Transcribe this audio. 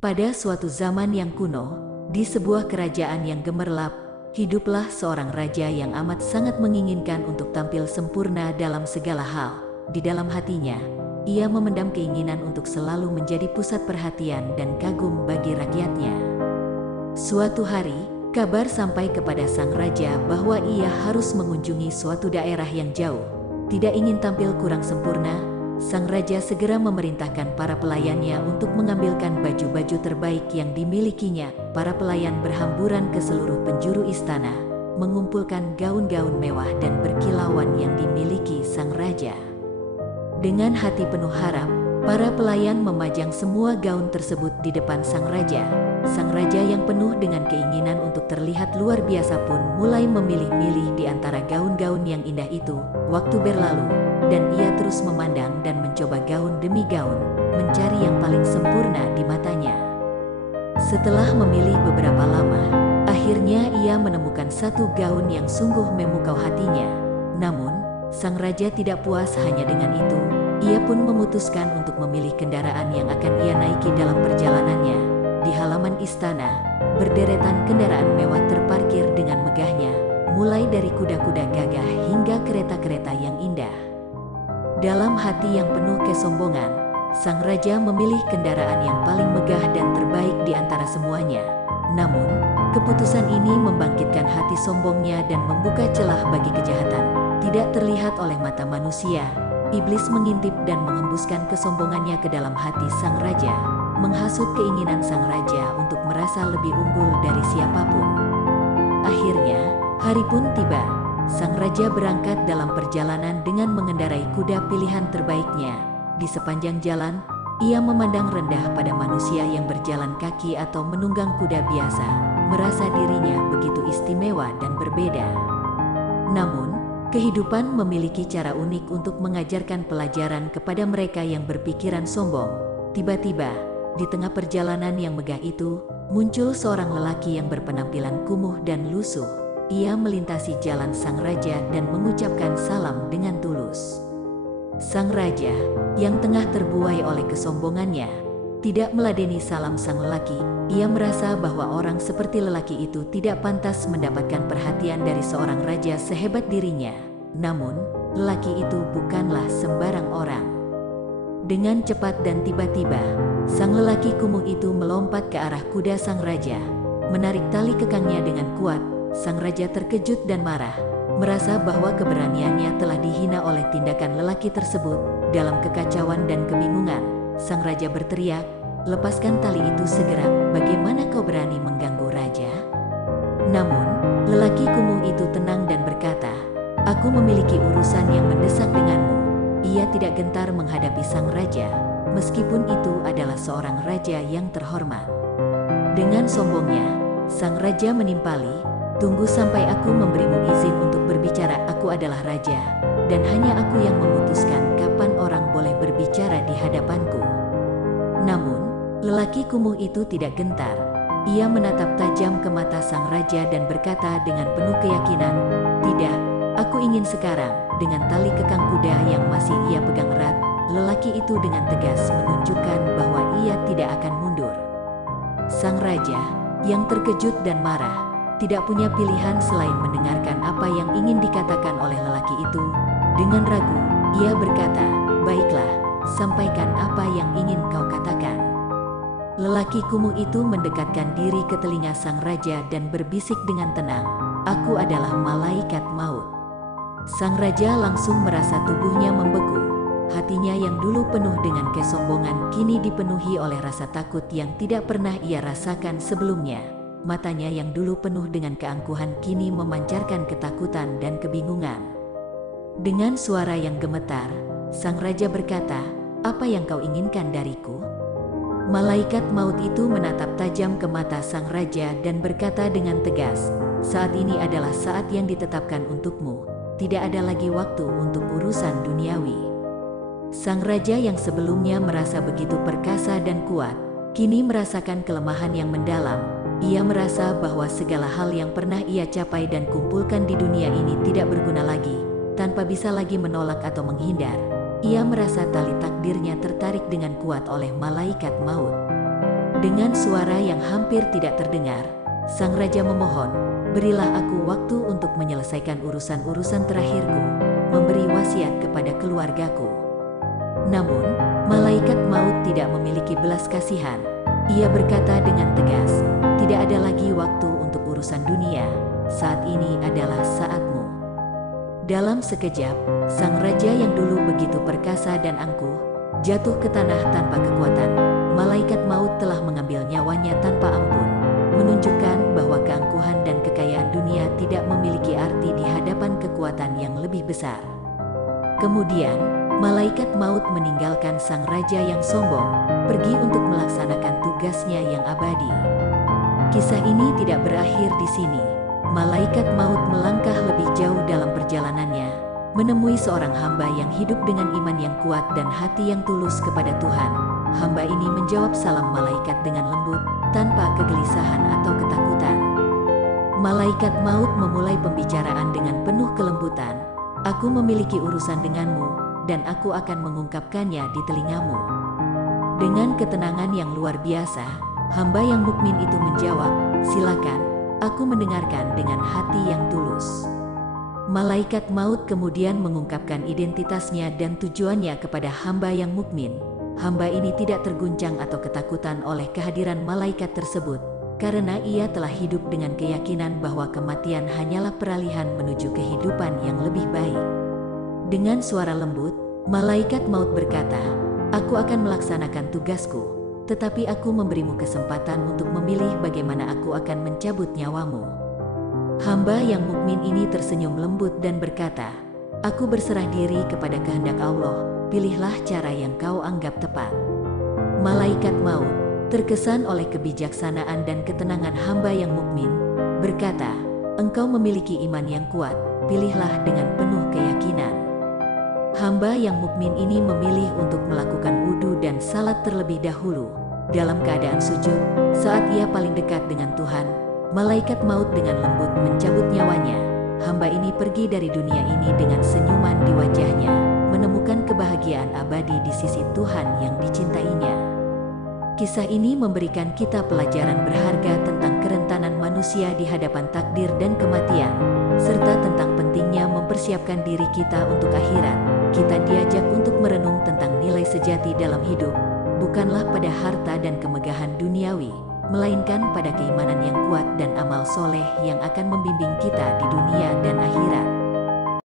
Pada suatu zaman yang kuno, di sebuah kerajaan yang gemerlap, hiduplah seorang raja yang amat sangat menginginkan untuk tampil sempurna dalam segala hal. Di dalam hatinya, ia memendam keinginan untuk selalu menjadi pusat perhatian dan kagum bagi rakyatnya. Suatu hari, kabar sampai kepada sang raja bahwa ia harus mengunjungi suatu daerah yang jauh. Tidak ingin tampil kurang sempurna, sang raja segera memerintahkan para pelayannya untuk mengambilkan baju-baju terbaik yang dimilikinya. Para pelayan berhamburan ke seluruh penjuru istana, mengumpulkan gaun-gaun mewah dan berkilauan yang dimiliki sang raja. Dengan hati penuh harap, para pelayan memajang semua gaun tersebut di depan sang raja. Sang raja yang penuh dengan keinginan untuk terlihat luar biasa pun mulai memilih-milih di antara gaun-gaun yang indah itu. Waktu berlalu, dan ia terus memandang dan mencoba gaun demi gaun, mencari yang paling sempurna di matanya. Setelah memilih beberapa lama, akhirnya ia menemukan satu gaun yang sungguh memukau hatinya. Namun, sang raja tidak puas hanya dengan itu. Ia pun memutuskan untuk memilih kendaraan yang akan ia naiki dalam perjalanannya. Di halaman istana, berderetan kendaraan mewah terparkir dengan megahnya, mulai dari kuda-kuda gagah hingga kereta-kereta yang indah. Dalam hati yang penuh kesombongan, sang raja memilih kendaraan yang paling megah dan terbaik di antara semuanya. Namun, keputusan ini membangkitkan hati sombongnya dan membuka celah bagi kejahatan. Tidak terlihat oleh mata manusia, iblis mengintip dan menghembuskan kesombongannya ke dalam hati sang raja, menghasut keinginan sang raja untuk merasa lebih unggul dari siapapun. Akhirnya, hari pun tiba. Sang raja berangkat dalam perjalanan dengan mengendarai kuda pilihan terbaiknya. Di sepanjang jalan, ia memandang rendah pada manusia yang berjalan kaki atau menunggang kuda biasa, merasa dirinya begitu istimewa dan berbeda. Namun, kehidupan memiliki cara unik untuk mengajarkan pelajaran kepada mereka yang berpikiran sombong. Tiba-tiba, di tengah perjalanan yang megah itu, muncul seorang lelaki yang berpenampilan kumuh dan lusuh. Ia melintasi jalan sang raja dan mengucapkan salam dengan tulus. Sang raja, yang tengah terbuai oleh kesombongannya, tidak meladeni salam sang lelaki. Ia merasa bahwa orang seperti lelaki itu tidak pantas mendapatkan perhatian dari seorang raja sehebat dirinya. Namun, lelaki itu bukanlah sembarang orang. Dengan cepat dan tiba-tiba, sang lelaki kumuh itu melompat ke arah kuda sang raja, menarik tali kekangnya dengan kuat. Sang raja terkejut dan marah, merasa bahwa keberaniannya telah dihina oleh tindakan lelaki tersebut. Dalam kekacauan dan kebingungan, sang raja berteriak, "Lepaskan tali itu segera, bagaimana kau berani mengganggu raja?" Namun, lelaki kumuh itu tenang dan berkata, "Aku memiliki urusan yang mendesak denganmu." Ia tidak gentar menghadapi sang raja, meskipun itu adalah seorang raja yang terhormat. Dengan sombongnya, sang raja menimpali, "Tunggu sampai aku memberimu izin untuk berbicara. Aku adalah raja, dan hanya aku yang memutuskan kapan orang boleh berbicara di hadapanku." Namun, lelaki kumuh itu tidak gentar. Ia menatap tajam ke mata sang raja dan berkata dengan penuh keyakinan, "Tidak, aku ingin sekarang." Dengan tali kekang kuda yang masih ia pegang erat, lelaki itu dengan tegas menunjukkan bahwa ia tidak akan mundur. Sang raja, yang terkejut dan marah, tidak punya pilihan selain mendengarkan apa yang ingin dikatakan oleh lelaki itu. Dengan ragu, ia berkata, "Baiklah, sampaikan apa yang ingin kau katakan." Lelaki kumuh itu mendekatkan diri ke telinga sang raja dan berbisik dengan tenang, "Aku adalah malaikat maut." Sang raja langsung merasa tubuhnya membeku. Hatinya yang dulu penuh dengan kesombongan kini dipenuhi oleh rasa takut yang tidak pernah ia rasakan sebelumnya. Matanya yang dulu penuh dengan keangkuhan kini memancarkan ketakutan dan kebingungan. Dengan suara yang gemetar, sang raja berkata, "Apa yang kau inginkan dariku?" Malaikat maut itu menatap tajam ke mata sang raja dan berkata dengan tegas, "Saat ini adalah saat yang ditetapkan untukmu. Tidak ada lagi waktu untuk urusan duniawi." Sang raja yang sebelumnya merasa begitu perkasa dan kuat, kini merasakan kelemahan yang mendalam. Ia merasa bahwa segala hal yang pernah ia capai dan kumpulkan di dunia ini tidak berguna lagi, tanpa bisa lagi menolak atau menghindar. Ia merasa tali takdirnya tertarik dengan kuat oleh malaikat maut. Dengan suara yang hampir tidak terdengar, sang raja memohon, "Berilah aku waktu untuk menyelesaikan urusan-urusan terakhirku, memberi wasiat kepada keluargaku." Namun, malaikat maut tidak memiliki belas kasihan. Ia berkata dengan tegas, "Tidak ada lagi waktu untuk urusan dunia, saat ini adalah saatmu." Dalam sekejap, sang raja yang dulu begitu perkasa dan angkuh, jatuh ke tanah tanpa kekuatan. Malaikat maut telah mengambil nyawanya tanpa ampun, menunjukkan bahwa keangkuhan dan kekayaan dunia tidak memiliki arti di hadapan kekuatan yang lebih besar. Kemudian, malaikat maut meninggalkan sang raja yang sombong, pergi untuk melaksanakan tugasnya yang abadi. Kisah ini tidak berakhir di sini. Malaikat maut melangkah lebih jauh dalam perjalanannya, menemui seorang hamba yang hidup dengan iman yang kuat dan hati yang tulus kepada Tuhan. Hamba ini menjawab salam malaikat dengan lembut, tanpa kegelisahan atau ketakutan. Malaikat maut memulai pembicaraan dengan penuh kelembutan. "Aku memiliki urusan denganmu, dan aku akan mengungkapkannya di telingamu." Dengan ketenangan yang luar biasa, hamba yang mukmin itu menjawab, "Silakan, aku mendengarkan dengan hati yang tulus." Malaikat maut kemudian mengungkapkan identitasnya dan tujuannya kepada hamba yang mukmin. Hamba ini tidak terguncang atau ketakutan oleh kehadiran malaikat tersebut, karena ia telah hidup dengan keyakinan bahwa kematian hanyalah peralihan menuju kehidupan yang lebih baik. Dengan suara lembut, malaikat maut berkata, "Aku akan melaksanakan tugasku, tetapi aku memberimu kesempatan untuk memilih bagaimana aku akan mencabut nyawamu." Hamba yang mukmin ini tersenyum lembut dan berkata, "Aku berserah diri kepada kehendak Allah, pilihlah cara yang kau anggap tepat." Malaikat maut, terkesan oleh kebijaksanaan dan ketenangan hamba yang mukmin, berkata, "Engkau memiliki iman yang kuat, pilihlah dengan penuh keyakinan." Hamba yang mukmin ini memilih untuk melakukan wudu dan salat terlebih dahulu. Dalam keadaan sujud, saat ia paling dekat dengan Tuhan, malaikat maut dengan lembut mencabut nyawanya. Hamba ini pergi dari dunia ini dengan senyuman di wajahnya, menemukan kebahagiaan abadi di sisi Tuhan yang dicintainya. Kisah ini memberikan kita pelajaran berharga tentang kerentanan manusia di hadapan takdir dan kematian, serta tentang pentingnya mempersiapkan diri kita untuk akhirat. Kita diajak untuk merenung tentang nilai sejati dalam hidup, bukanlah pada harta dan kemegahan duniawi, melainkan pada keimanan yang kuat dan amal soleh yang akan membimbing kita di dunia dan akhirat.